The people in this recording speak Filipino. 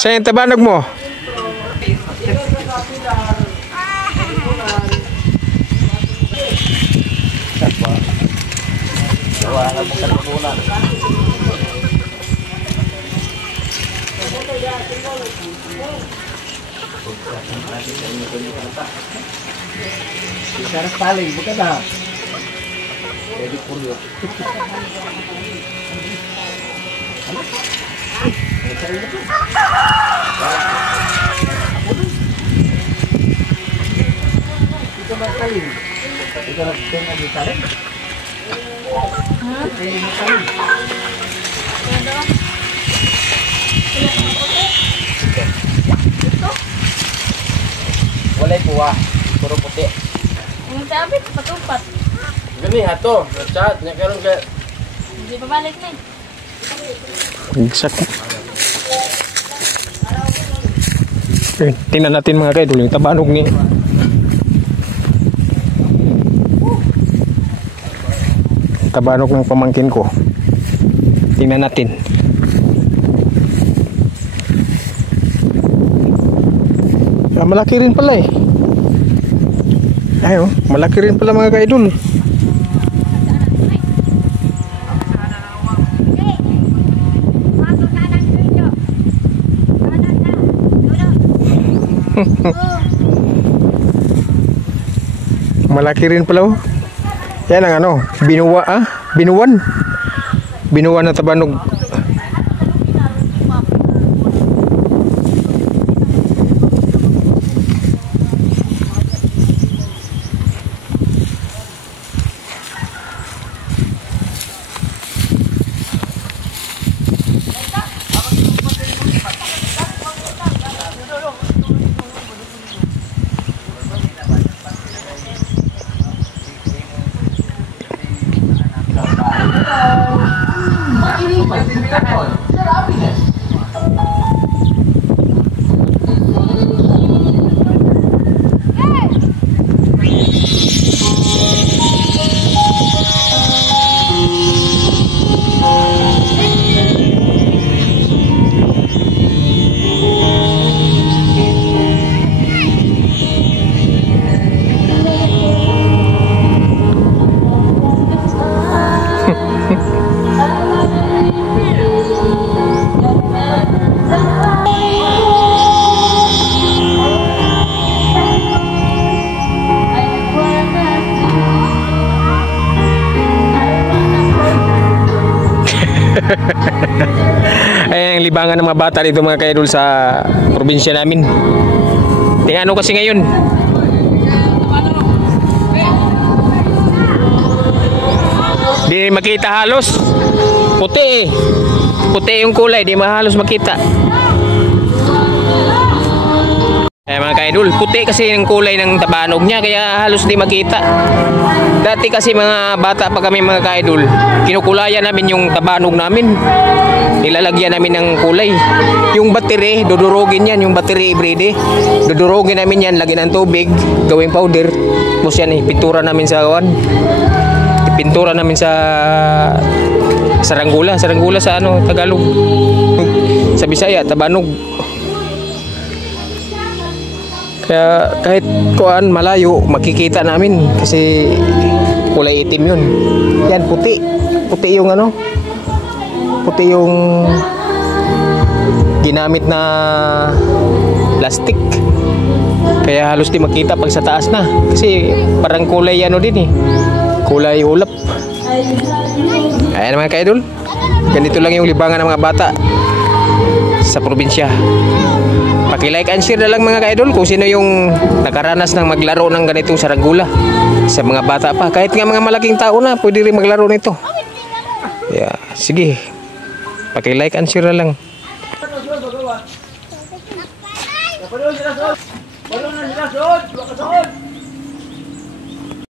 Saan yung tabanog mo? Sarap paling, bukan dah. Jadi puluh. Itu paling. Itu nak di tarik. Boleh kuah, puro puti. Yung sabi, patupat. Gani hato, chat nya karon ka. Hindi pa balik na Exact. Okay, tingnan natin mga kaidol yung tabanog ni tabanog ng pamangkin ko. Tingnan natin. Malaki rin pala eh. Ay, malaki rin pala mga kaidol. Malaki rin pala oh. Yan ang ano, binuwan na tabanog. Ay, ang libangan ng mga bata dito mga kaidol sa probinsya namin. Tingnan kasi ngayon. Di makita halos. Puti eh. Puti yung kulay, di mahalos makita. Eh mga kaidol, puti kasi yung kulay ng tabanog niya kaya halos di makita. Dati kasi mga bata pa kami mga kaidol, kinukulayan namin yung tabanog namin. Nilalagyan namin ng kulay. Yung battery, dudurugin yan, yung battery ibride. Dudurugin namin yan, lagyan ng tubig, gawing powder. Tapos yan, pintura namin sa kawan. Pintura namin sa saranggola sa ano, Tagalog. Sa Bisaya, tabanog. Kaya kahit kuan malayo makikita namin kasi kulay itim yun. Yan puti. Puti yung ano? Puti yung ginamit na plastic. Kaya halos di makita pag sa taas na. Kasi parang kulay ano din eh. Kulay ulap. Ayan mga kaidol. Ganito lang yung libangan ng mga bata sa probinsya. Paki-like and share na lang mga kaidol kung sino yung nakaranas ng maglaro ng ganitong saranggola. Sa mga bata pa, kahit nga mga malaking tao na pwede rin maglaro nito. Yeah, sige. Paki-like and share na lang.